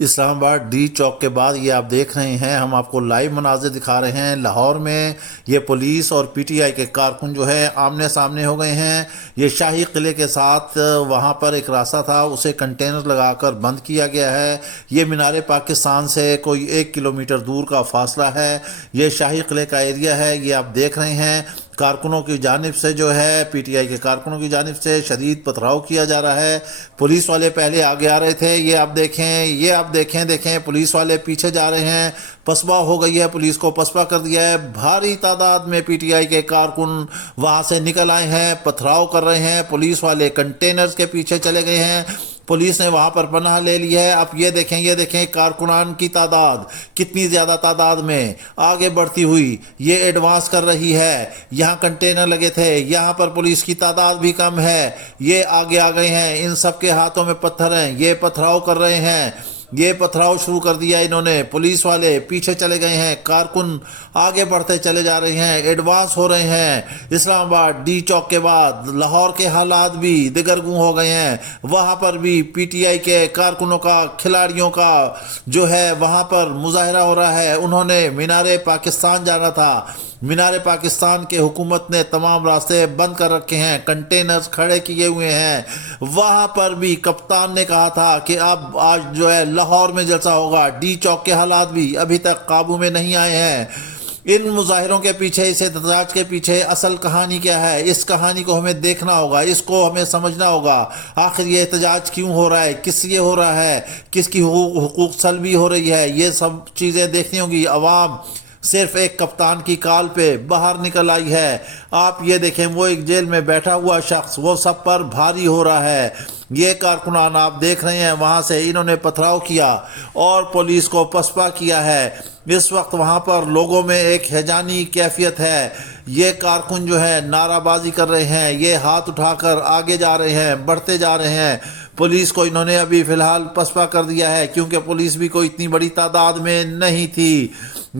اسلام آباد ڈی چوک کے بعد یہ آپ دیکھ رہے ہیں، ہم آپ کو لائیو مناظر دکھا رہے ہیں۔ لاہور میں یہ پولیس اور پی ٹی آئی کے کارکن جو ہے آمنے سامنے ہو گئے ہیں۔ یہ شاہی قلعے کے ساتھ وہاں پر ایک راستہ تھا، اسے کنٹینر لگا کر بند کیا گیا ہے۔ یہ مینار پاکستان سے کوئی 1 کلومیٹر دور کا فاصلہ ہے۔ یہ شاہی قلعے کا ایریا ہے، یہ آپ دیکھ رہے ہیں۔ کارکنوں کی جانب سے جو ہے پی ٹی آئی کے کارکنوں کی جانب سے شدید پتھراؤ کیا جا رہا ہے۔ پولیس والے پہلے آگے آ رہے تھے، یہ آپ دیکھیں پولیس والے پیچھے جا رہے ہیں۔ پسپا ہو گئی ہے، پولیس کو پسپا کر دیا ہے۔ بھاری تعداد میں پی ٹی آئی کے کارکن وہاں سے نکل آئے ہیں، پتھراؤ کر رہے ہیں۔ پولیس والے کنٹینرز کے پیچھے چلے گئے ہیں، پولیس نے وہاں پر پناہ لے لی ہے۔ اب یہ دیکھیں کارکنان کی تعداد کتنی زیادہ تعداد میں آگے بڑھتی ہوئی یہ ایڈوانس کر رہی ہے۔ یہاں کنٹینر لگے تھے، یہاں پر پولیس کی تعداد بھی کم ہے، یہ آگے آ گئے ہیں، ان سب کے ہاتھوں میں پتھر ہیں، یہ پتھراؤ کر رہے ہیں۔ یہ پتھراؤ شروع کر دیا انہوں نے، پولیس والے پیچھے چلے گئے ہیں، کارکن آگے بڑھتے چلے جا رہے ہیں، ایڈوانس ہو رہے ہیں۔ اسلام آباد ڈی چوک کے بعد لاہور کے حالات بھی دگرگوں ہو گئے ہیں۔ وہاں پر بھی پی ٹی آئی کے کارکنوں کا، کھلاڑیوں کا جو ہے وہاں پر مظاہرہ ہو رہا ہے۔ انہوں نے مینار پاکستان جانا تھا، مینار پاکستان کے حکومت نے تمام راستے بند کر رکھے ہیں، کنٹینرز کھڑے کیے ہوئے ہیں۔ وہاں پر بھی کپتان نے کہا تھا کہ اب آج جو ہے لاہور میں جلسہ ہوگا۔ ڈی چوک کے حالات بھی ابھی تک قابو میں نہیں آئے ہیں۔ ان مظاہروں کے پیچھے، اس احتجاج کے پیچھے اصل کہانی کیا ہے؟ اس کہانی کو ہمیں دیکھنا ہوگا، اس کو ہمیں سمجھنا ہوگا۔ آخر یہ احتجاج کیوں ہو رہا ہے، کس لیے ہو رہا ہے، کس کی حقوق سلبی ہو رہی ہے، یہ سب چیزیں دیکھنی ہوں گی۔ عوام صرف ایک کپتان کی کال پہ باہر نکل آئی ہے۔ آپ یہ دیکھیں، وہ ایک جیل میں بیٹھا ہوا شخص، وہ سب پر بھاری ہو رہا ہے۔ یہ کارکنان آپ دیکھ رہے ہیں، وہاں سے انہوں نے پتھراؤ کیا اور پولیس کو پسپا کیا ہے۔ اس وقت وہاں پر لوگوں میں ایک ہیجانی کیفیت ہے۔ یہ کارکن جو ہے نعرہ بازی کر رہے ہیں، یہ ہاتھ اٹھا کر آگے جا رہے ہیں، بڑھتے جا رہے ہیں۔ پولیس کو انہوں نے ابھی فی الحال پسپا کر دیا ہے، کیونکہ پولیس بھی کوئی اتنی بڑی تعداد میں نہیں تھی۔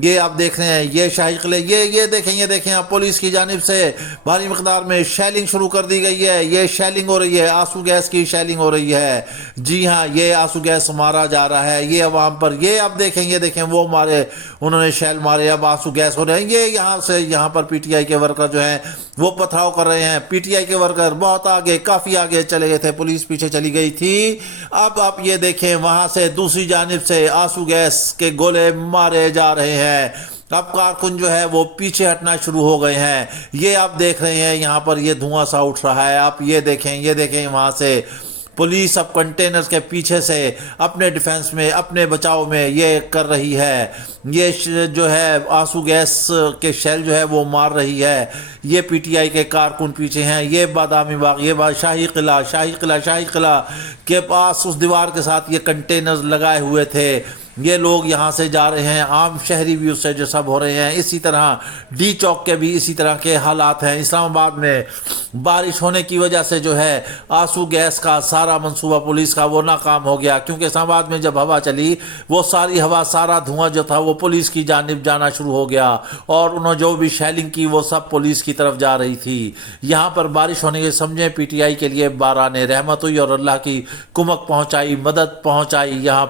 یہ آپ دیکھ رہے ہیں، یہ شاہی قلعے، یہ دیکھیں آپ، پولیس کی جانب سے بھاری مقدار میں شیلنگ شروع کر دی گئی ہے۔ یہ شیلنگ ہو رہی ہے، آنسو گیس کی شیلنگ ہو رہی ہے۔ جی ہاں، یہ آنسو گیس مارا جا رہا ہے یہ عوام پر۔ یہ آپ دیکھیں وہ مارے، انہوں نے شیل مارے، اب آنسو گیس ہو رہے ہیں۔ یہ یہاں پر پی ٹی آئی کے ورکر جو ہیں وہ پتھراؤ کر رہے ہیں۔ پی ٹی آئی کے ورکر بہت آگے، کافی آگے چلے گئے تھے، پولیس پیچھے چلی گئی تھی۔ اب آپ یہ دیکھیں، وہاں سے دوسری جانب سے آنسو گیس کے گولے مارے جا رہے ہیں۔ اب کارکن جو ہے وہ پیچھے ہٹنا شروع ہو گئے ہیں۔ یہ آپ دیکھ رہے ہیں، یہاں پر یہ دھواں سا اٹھ رہا ہے۔ آپ یہ دیکھیں وہاں سے پولیس اب کنٹینرز کے پیچھے سے اپنے ڈیفنس میں، اپنے بچاؤ میں یہ کر رہی ہے۔ یہ جو ہے آنسو گیس کے شیل جو ہے وہ مار رہی ہے۔ یہ پی ٹی آئی کے کارکن پیچھے ہیں۔ یہ بادامی باغ، یہ شاہی قلعہ کے پاس اس دیوار کے ساتھ یہ کنٹینرز لگائے ہوئے تھے۔ یہ لوگ یہاں سے جا رہے ہیں، عام شہری بھی اس سے جو سب ہو رہے ہیں۔ اسی طرح ڈی چوک کے بھی اسی طرح کے حالات ہیں۔ اسلام آباد میں بارش ہونے کی وجہ سے جو ہے آنسو گیس کا سارا منصوبہ پولیس کا وہ ناکام ہو گیا، کیونکہ اسلام آباد میں جب ہوا چلی، وہ ساری ہوا، سارا دھواں جو تھا وہ پولیس کی جانب جانا شروع ہو گیا، اور انہوں جو بھی شیلنگ کی وہ سب پولیس کی طرف جا رہی تھی۔ یہاں پر بارش ہونے کے سمجھیں پی ٹی آئی کے لیے باران رحمت ہوئی اور اللہ کی کمک پہنچائی، مدد پہنچائی۔ یہاں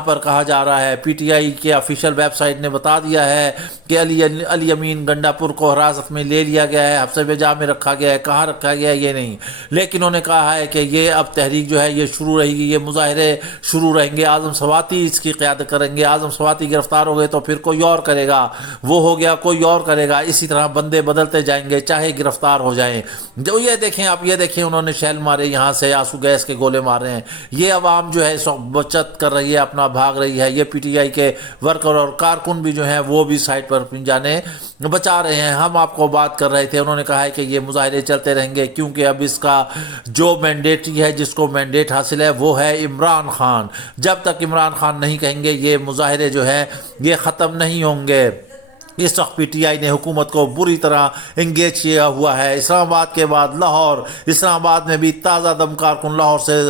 پر کہا جا رہا ہے، پی ٹی آئی کے آفیشیل ویب سائٹ نے بتا دیا ہے کہ علی امین گنڈا پور کو حراست میں لے لیا گیا ہے، حبس بجا میں رکھا گیا ہے۔ کہاں رکھا گیا ہے یہ نہیں، لیکن انہوں نے کہا ہے کہ یہ اب تحریک جو ہے یہ شروع رہے گی، یہ مظاہرے شروع رہیں گے۔ اعظم سواتی اس کی قیادت کریں گے۔ اعظم سواتی گرفتار ہو گئے تو پھر کوئی اور کرے گا، وہ ہو گیا کوئی اور کرے گا، اسی طرح بندے بدلتے جائیں گے چاہے گرفتار ہو جائیں۔ جو یہ دیکھیں انہوں نے شیل مارے، یہاں سے آنسو گیس کے گولے مارے ہیں۔ یہ عوام جو ہے اس وقت بچت کر رہی ہے، اپنا بھاگ رہی ہے۔ یہ پی ٹی آئی کے ورکر اور کارکن بھی جو ہیں وہ بھی سائٹ پر جانے بچا رہے ہیں۔ ہم آپ کو بات کر رہے تھے، انہوں نے کہا ہے کہ یہ مظاہرے چلتے رہیں گے، کیونکہ اب اس کا جو مینڈیٹری ہے، جس کو مینڈیٹ حاصل ہے، وہ ہے عمران خان۔ جب تک عمران خان نہیں کہیں گے یہ مظاہرے جو ہیں یہ ختم نہیں ہوں گے۔ اس وقت پی ٹی آئی نے حکومت کو بری طرح انگیج کیا ہوا ہے۔ اسلام آباد کے بعد لاہور، اسلام آباد میں بھی تازہ دم کارکن لاہور سے،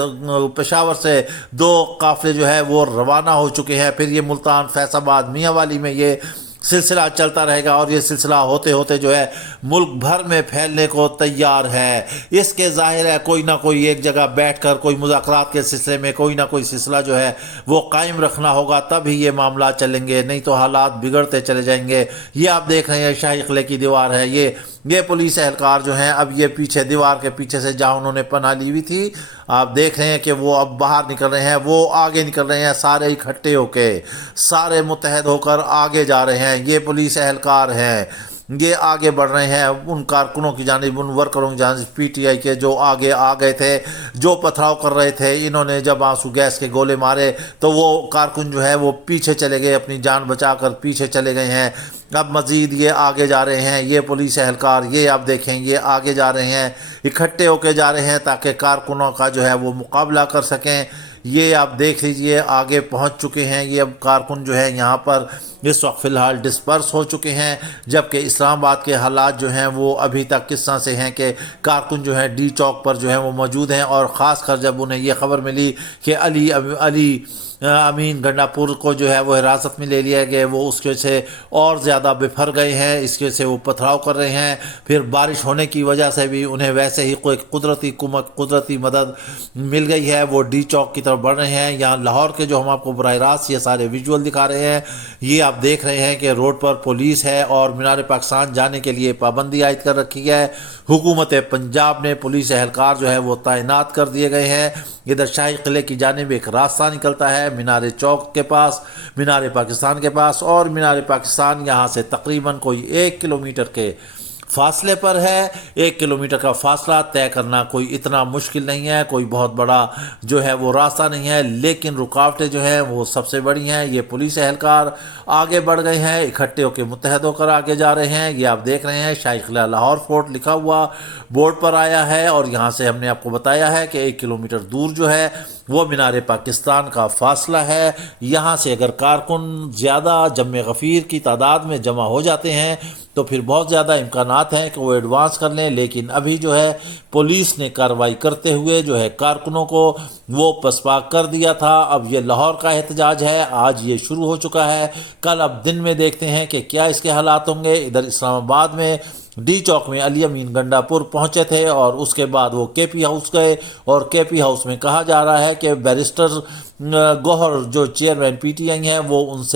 پشاور سے 2 قافلے جو ہے وہ روانہ ہو چکے ہیں۔ پھر یہ ملتان، فیصل آباد، میاں والی میں یہ سلسلہ چلتا رہے گا اور یہ سلسلہ ہوتے ہوتے جو ہے ملک بھر میں پھیلنے کو تیار ہے۔ اس کے ظاہر ہے کوئی نہ کوئی ایک جگہ بیٹھ کر کوئی مذاکرات کے سلسلے میں کوئی نہ کوئی سلسلہ جو ہے وہ قائم رکھنا ہوگا، تب ہی یہ معاملات چلیں گے، نہیں تو حالات بگڑتے چلے جائیں گے۔ یہ آپ دیکھ رہے ہیں شاہی قلعے کی دیوار ہے، یہ پولیس اہلکار جو ہیں اب یہ پیچھے دیوار کے پیچھے سے جہاں انہوں نے پناہ لی ہوئی تھی، آپ دیکھ رہے ہیں کہ وہ اب باہر نکل رہے ہیں، وہ آگے نکل رہے ہیں، سارے اکٹھے ہو کے، سارے متحد ہو کر آگے جا رہے ہیں۔ یہ پولیس اہلکار ہیں، یہ آگے بڑھ رہے ہیں ان کارکنوں کی جانب، ان ورکروں کی جانب، پی ٹی آئی کے جو آگے آ گئے تھے، جو پتھراؤ کر رہے تھے۔ انہوں نے جب آنسو گیس کے گولے مارے تو وہ کارکن جو ہے وہ پیچھے چلے گئے، اپنی جان بچا کر پیچھے چلے گئے ہیں۔ اب مزید یہ آگے جا رہے ہیں، یہ پولیس اہلکار، یہ آپ دیکھیں یہ آگے جا رہے ہیں، اکٹھے ہو کے جا رہے ہیں تاکہ کارکنوں کا جو ہے وہ مقابلہ کر سکیں۔ یہ آپ دیکھ لیجئے آگے پہنچ چکے ہیں، یہ اب کارکن جو ہے یہاں پر اس وقت فی الحال ڈسپرس ہو چکے ہیں، جبکہ اسلام آباد کے حالات جو ہیں وہ ابھی تک کس طرح سے ہیں کہ کارکن جو ہیں ڈی چوک پر جو ہیں وہ موجود ہیں، اور خاص کر جب انہیں یہ خبر ملی کہ علی امین گنڈا پور کو جو ہے وہ حراست میں لے لیا گیا، وہ اس کے سے اور زیادہ بپھر گئے ہیں، اس کے سے وہ پتھراؤ کر رہے ہیں۔ پھر بارش ہونے کی وجہ سے بھی انہیں ویسے ہی کوئی قدرتی مدد مل گئی ہے، وہ ڈی چوک کی طرف بڑھ رہے ہیں۔ یہاں لاہور کے جو ہم آپ کو براہ راست یہ سارے ویژول دکھا رہے ہیں، یہ آپ دیکھ رہے ہیں کہ روڈ پر پولیس ہے اور مینار پاکستان جانے کے لیے پابندی عائد کر رکھی ہے۔ حکومت پنجاب نے پولیس اہلکار جو ہے وہ تعینات کر دیے گئے ہیں۔ ادھر شاہی قلعے کی جانب ایک راستہ نکلتا ہے مینار چوک کے پاس، مینار پاکستان کے پاس، اور مینار پاکستان یہاں سے تقریباً کوئی 1 کلومیٹر کے فاصلے پر ہے۔ 1 کلومیٹر کا فاصلہ طے کرنا کوئی اتنا مشکل نہیں ہے، کوئی بہت بڑا جو ہے وہ راستہ نہیں ہے، لیکن رکاوٹیں جو ہیں وہ سب سے بڑی ہیں۔ یہ پولیس اہلکار آگے بڑھ گئے ہیں، اکٹھے ہو کے متحد ہو کر آگے جا رہے ہیں۔ یہ آپ دیکھ رہے ہیں شاہی قلعہ لاہور فورٹ لکھا ہوا بورڈ پر آیا ہے، اور یہاں سے ہم نے آپ کو بتایا ہے کہ 1 کلومیٹر دور جو ہے وہ مینار پاکستان کا فاصلہ ہے۔ یہاں سے اگر کارکن زیادہ جم غفیر کی تعداد میں جمع ہو جاتے ہیں تو پھر بہت زیادہ امکانات ہیں کہ وہ ایڈوانس کر لیں، لیکن ابھی جو ہے پولیس نے کارروائی کرتے ہوئے جو ہے کارکنوں کو وہ پسپاک کر دیا تھا۔ اب یہ لاہور کا احتجاج ہے، آج یہ شروع ہو چکا ہے، کل اب دن میں دیکھتے ہیں کہ کیا اس کے حالات ہوں گے۔ ادھر اسلام آباد میں ڈی چوک میں علی امین گنڈا پور پہنچے تھے، اور اس کے بعد وہ کے پی ہاؤس گئے، اور کے پی ہاؤس میں کہا جا رہا ہے کہ بیرسٹر گوہر جو چیئرمین پی ٹی آئی ہیں وہ ان سے